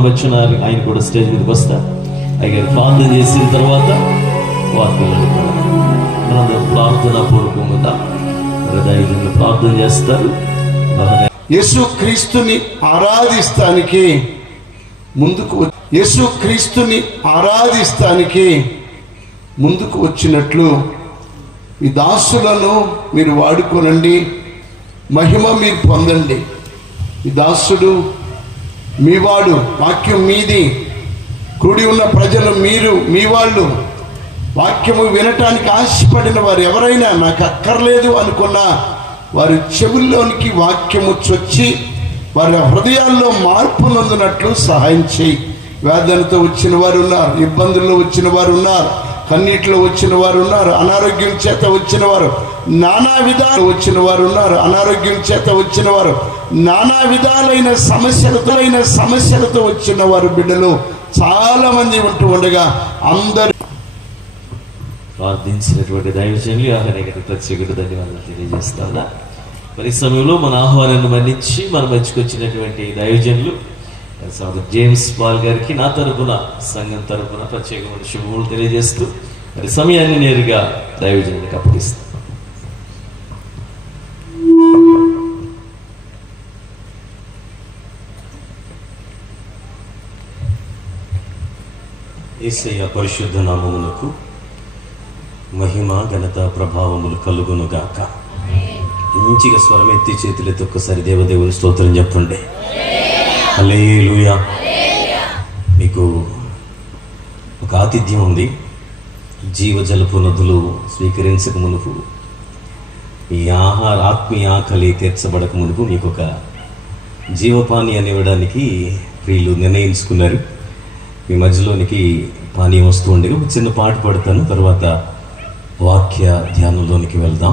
వచ్చిన ఆయన కూడా స్టేజ్ మీదకి వస్తారు. ఆయన ప్రార్థన చేసిన తర్వాత వాక్యాలను కూడా మనందరం ప్రార్థన పూర్వకంగా హృదయంగా ప్రార్థన చేస్తారు. యేసు క్రీస్తుని ఆరాధిస్తానికి ముందుకు వ- యేసు క్రీస్తుని ఆరాధిస్తానికి ముందుకు వచ్చినట్లు ఈ దాసులను మీరు వాడుకోనండి. మహిమ మీరు పొందండి. ఈ దాసుడు మీవాడు వాక్యం మీది. కూడి ఉన్న ప్రజలు మీరు మీ వాళ్ళు వాక్యము వినటానికి ఆశపడిన వారు ఎవరైనా నాకు అక్కర్లేదు అనుకున్న వారి చెవుల్లోనికి వాక్యము చొచ్చి వారి హృదయాల్లో మార్పు నందునట్లు సహాయం చేయి. వేదనతో వచ్చిన వారు ఉన్నారు ఇబ్బందుల్లో వచ్చిన వారు ఉన్నారు. కన్నీటిలో వచ్చిన వారు ఉన్నారు అనారోగ్యం చేత వచ్చిన వారు. నానా విధాలు వచ్చిన వారు ఉన్నారు అనారోగ్యం చేత వచ్చిన వారు. నానా విధాలైన సమస్యలతో అయిన సమస్యలతో వచ్చిన వారు బిడ్డలు చాలా మంది ఉంటూ ఉండగా అందరు ప్రార్థించినటువంటి దైవజనులు ఆహ్వానికి ప్రత్యేక ధన్యవాదాలు తెలియజేస్తారా? మరి సమయంలో మన ఆహ్వానాన్ని మన్నించి మన మంచుకొచ్చినటువంటి దైవజనులు సోదరు జేమ్స్ పాల్ గారికి నా తరపున సంఘం తరపున ప్రత్యేకమైన శుభములు తెలియజేస్తూ మరి సమయాన్ని నేరుగా దైవజనుడికి అప్పగిస్తాం. ఏసయ్య పరిశుద్ధ నామమునకు మహిమ ఘనత ప్రభావములు కలుగునుగాక మంచిగా స్వరం ఎత్తి చేతులెత్తి ఒక్కసారి దేవదేవుని స్తోత్రం చెప్పండి. హలేలుయా మీకు ఒక ఆతిథ్యం ఉంది. జీవజలపు నదులు స్వీకరించక మునుపు ఈ ఆహార ఆత్మీయ ఆకలి తీర్చబడక మునుపు మీకు ఒక జీవపానీయాన్ని ఇవ్వడానికి వీళ్ళు నిర్ణయించుకున్నారు. మీ మధ్యలోనికి పానీయం వస్తూ ఉండగా ఒక చిన్న పాట పాడతాను. తర్వాత వాక్య ధ్యానంలోనికి వెళ్దాం.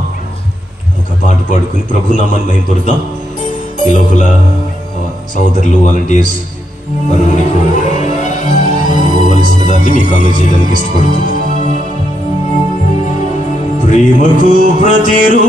ఒక పాట పాడుకుని ప్రభునామాన్ని మహింపరుద్దాం. ఈ లోపల సోదరులు సహోదరులు వాలంటీర్స్ వారు మీకు ఇవ్వవలసిన దాన్ని మీకు అందజేయడానికి ఇష్టపడుతున్నారు. ప్రేమకు ప్రతిరూ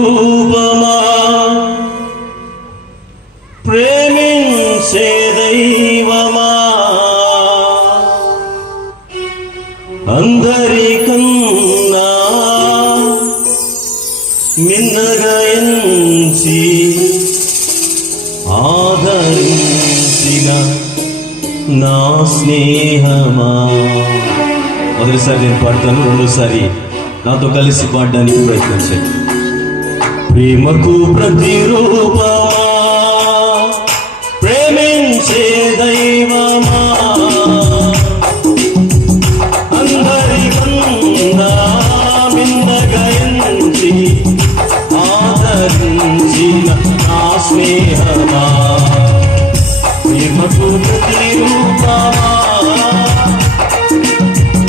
ఆదరించిన నా స్నేహమా? మొదటిసారి నేను పాడతాను రెండోసారి నాతో కలిసి పాడడానికి ప్రయత్నించండి ప్రేమకు ప్రతిరూపమా? ప్రేమించే దైవమా? అందరికన్నా మిన్నగా ఆదరించిన నా స్నేహమా ప్రేమకు ప్రతి